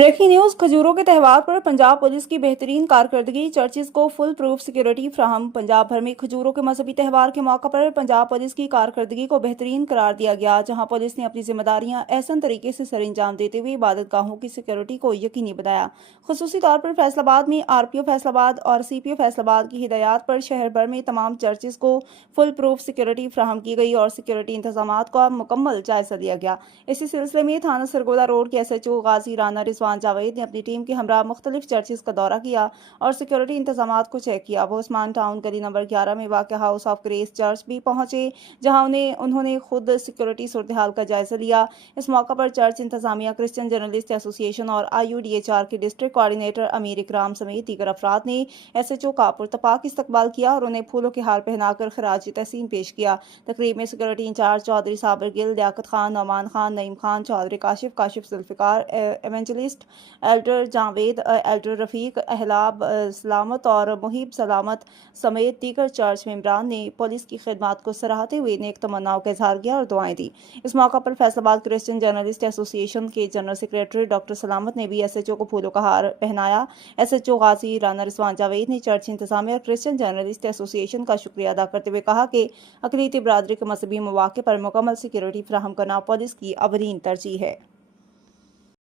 Breaking news. खजूरों के त्यौहार पर पंजाब पुलिस की बेहतरीन कारकर्दगी, चर्चिज को फुल प्रूफ सिक्योरिटी फ्राहम। पंजाब भर में खजूरों के मजहबी त्यौहार के मौके पर पंजाब पुलिस की कारकर्दगी को बेहतरीन करार दिया गया, जहां पुलिस ने अपनी जिम्मेदारियां एहसन तरीके से सरअंजाम देते हुए इबादतगाहों की सिक्योरिटी को यकीनी बनाया। खसूसी तौर पर फैसलाबाद में RPO फैसलाबाद और CPO फैसलाबाद की हिदायत पर शहर भर में तमाम चर्चिज को फुल प्रूफ सिक्योरिटी फ्राहम की गई और सिक्योरिटी इंतजाम का मुकम्मल जायजा लिया गया। इसी सिलसिले में थाना सरगोदा रोड के SHO गाजी राना रिजवान जावेद ने अपनी टीम के हमरा मुख्तलिफ चर्चिज का दौरा किया और सिक्योरिटी इंतजाम को चेक किया। वो उस्मान टाउन गली नंबर 11 में वाक़ हाउस ऑफ ग्रेस चर्च भी पहुंचे, जहां उन्होंने खुद सिक्योरिटी सूरत हाल का जायजा लिया। इस मौका पर चर्च इंतजामिया, क्रिश्चियन जर्नलिस्ट एसोसिएशन और IUDHR के डिस्ट्रिक्ट कोऑर्डिनेटर अमीर इकराम समेत दीगर अफराद ने SHO का पुरतपाक इस्तकबाल किया और उन्हें फूलों के हार पहनाकर खराज तहसीन पेश किया। तकरीब में security incharge Chaudhry Sabir Gill, Liaqat Khan, Nauman Khan, Naeem Khan, Chaudhry Kashif Zulfiqar, evangelist elder Javed, elder Rafiq, अहलाब सलामत और मुहिब सलामत समेत दीगर चर्च मेंबरान ने पुलिस की खिदमत को सराहते हुए नेक तमन्नाओं का इजहार किया और दुआएं दी। इस मौका पर फैसलाबाद क्रिश्चियन जर्नलिस्ट एसोसिएशन के जनरल सेक्रेटरी डॉक्टर सलामत ने भी SHO को फूलों का हार पहनाया। SHO गाजी राना रिजवान जावेद ने चर्च इंतजामिया और क्रिश्चियन जर्नलिस्ट एसोसिएशन का शुक्रिया अदा करते हुए कहा कि अक़लीती बरादरी के मजहबी मौके पर मुकम्मल सिक्योरिटी फ्राहम करना पुलिस की अवलीन तरजीह है।